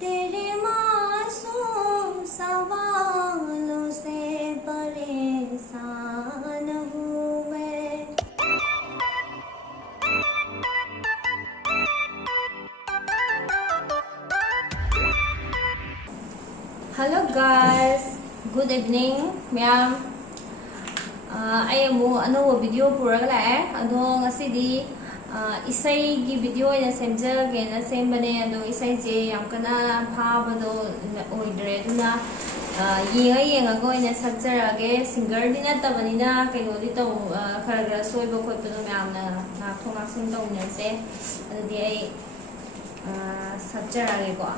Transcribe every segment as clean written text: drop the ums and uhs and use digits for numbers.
तेरे मासूम सवालों से परेशान हूँ मैं। Hello guys, good evening ma'am. I am another video puraga lae ado ngasidi isai gi video ina semja ge na sembane ado isai je yam kana phaba do oidre duna yenga yenga go ina sakjara ge singer dina tabanina kaino di to khara soiba khotpa do ma'am na thonga sing to ne se ado di ai sakjara ge ko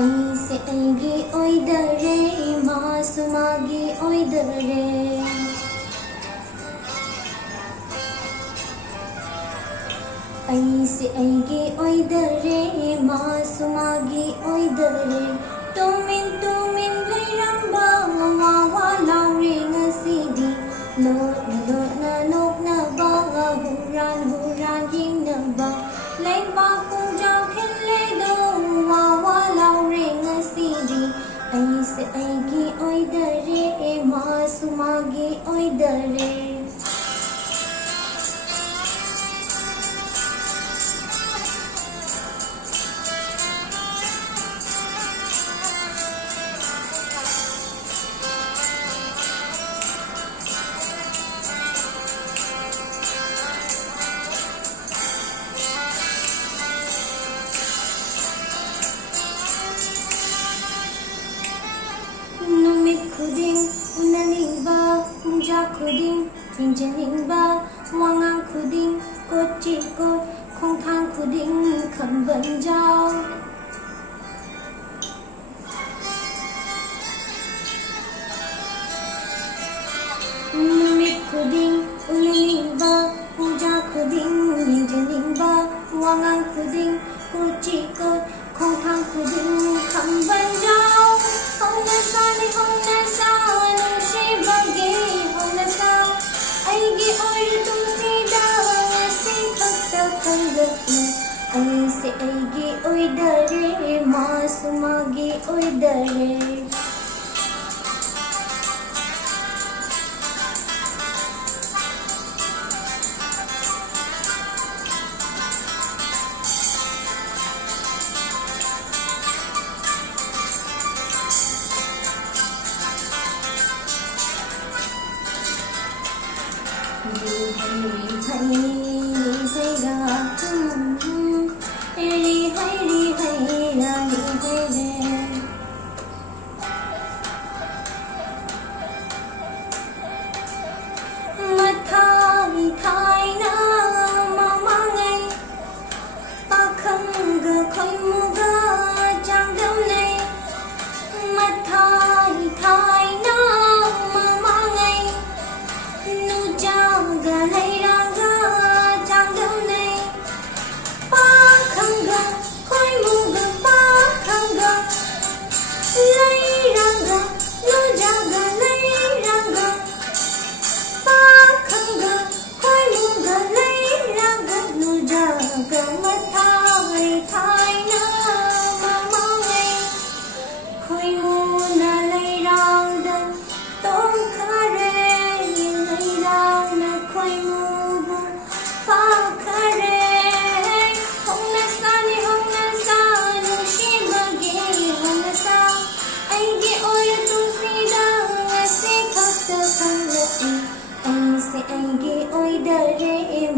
ऐसे ऐगे ओइदरे मासुमागे ओइदरे ऐसे ऐगे ओइदरे मासुमागे ओइदरे तुमिन लेरंबा वावा Laure ngasidi lotna lokna ba huran yingna laiba kunjaw khille do wawa laure ngasidi aise aigi oidare masumage oidare khuding unaning ba kunja khuding jinjaning ba wangang khuding kochi ko khong thang khuding kham ban jao numit khuding unaning ba kunja khuding jinjaning ba wangang khuding kochi ko khong thang khuding kham ban jao hong na sa ni hong na sa nung shi bagi hong na sa ai gi oi tum si da si khak ta khang ga ai se ai gi oi dare masuma gi oi dare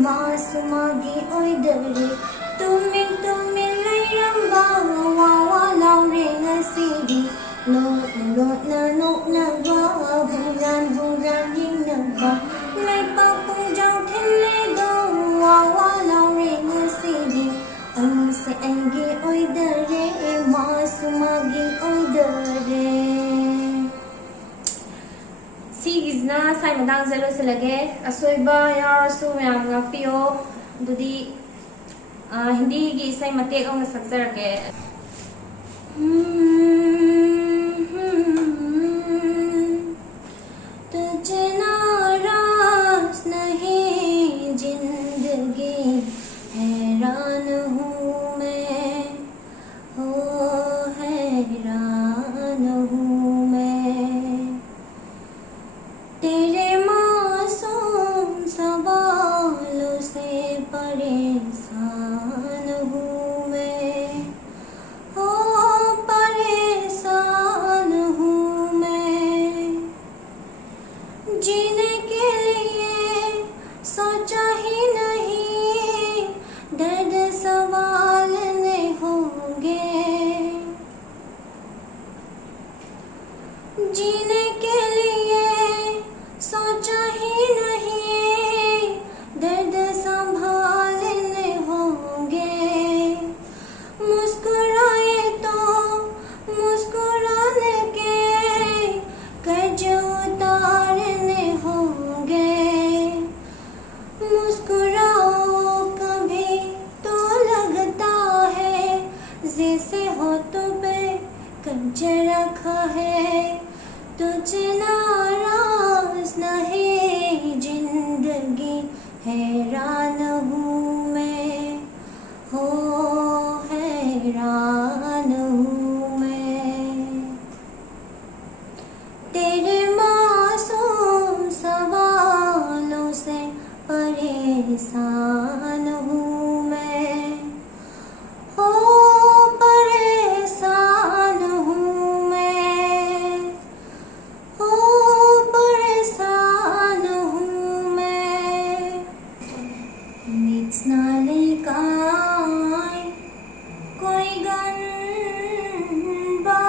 masumage oidare tumin leiramba wawa laure ngasidi lotna lokna ba huran yingna ba laiba kunjaw khille do wawa laure ngasidi aise aige oidare सिगिजना साइ मदांग जलो से लगे असोइबा यारसु ma'am गापियो दुदी हिंदी की साइ मतेक औंग सक्सर के तुझे नाराज नहीं जिंदगी हैरान हूँ मैं हो हैरान हूँ मैं तेरे मासूम सवालों से परेशान हूँ मैं हो परेशान हूँ मैं जीने के लिए सोचा ही नहीं दर्द संभालने होंगे जीने के लिए सोचा ही नहीं दर्द संभालने होंगे मुस्कुराए तो मुस्कुराने के कर्ज उतारने होंगे मुस्कुराओ कभी तो लगता है जैसे होठों पे कर्ज रखा है तुझे नाराज नहीं जिंदगी हैरान हूँ मैं हो हैरान हूँ मैं तेरे मासूम सवालों से परेशान हूँ मैं हो परेशान हूँ मैं हो परेशान हूँ मैं मिट्सनाले काय कोई गनबा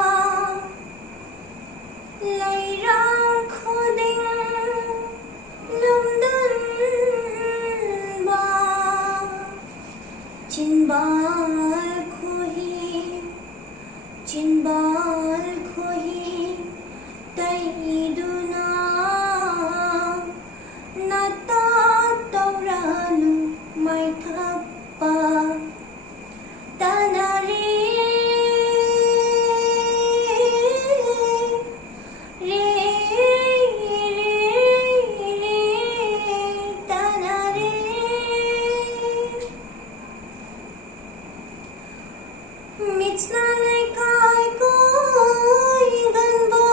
लैरां खुदिं लमदनबा चिनबाल खोही तैदुना नता तौरानु मैथप्पा तनारे रे तनारे मिट्सनाले काय कोई गनबा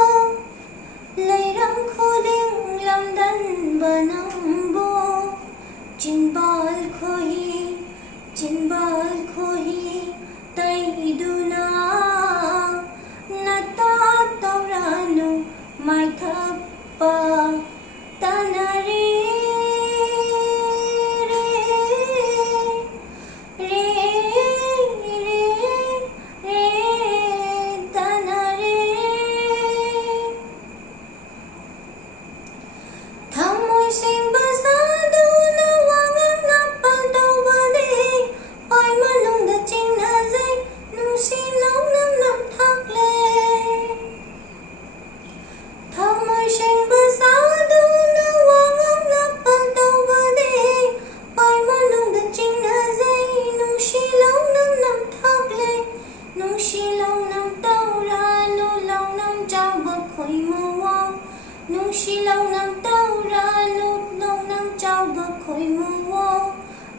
लैरां खुदिं लमदनबा नंबो चिनबाल खोही तैदुना नता तौरानु मैथप्पा तनारे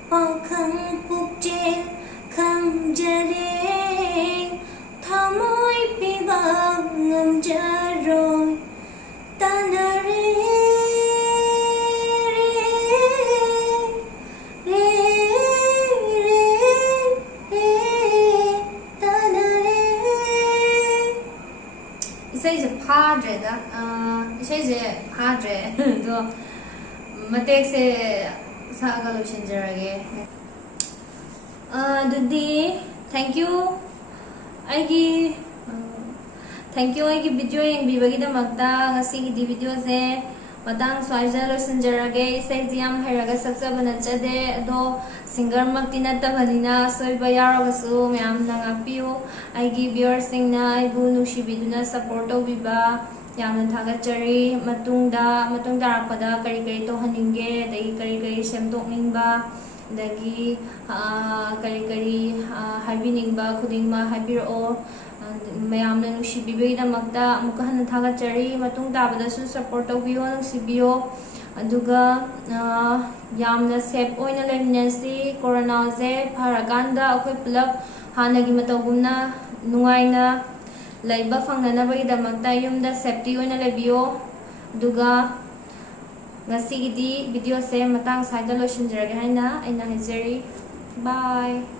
Pakhang pukjel khang jare thamoy pibang ngam jaroy tanare 이제 파드다 이제 파드 또 matexe saga lo chenjarage dudi thank you aigi video yang bibagi da magda ngasi di video se matang swaija loisinjarage isai jiam hairaga sakjaba nachade ado singer makti nattabanina soiba yaragasu mayam nangakpiu aigi viewers singna aibu nushibiduna support tawbiba yamna thagachari matung tarakpada kari kari tohaninge adagi kari kari semdokningba adagi kari kari haibiningba khudingma haibirao mayamna nushibibagidamagta amuka hana thagachari matung tabadasu support tawbiyo nungsibiyo aduga yamna safe oina laiminasi corona je pharaganda akhoi pulap hanagi matawgumna nungaina laiba fangnanabagidamagta yumda safety oina laibiyo aduga ngasigidi video se matang saida loisinjarage haina aina hajari bye.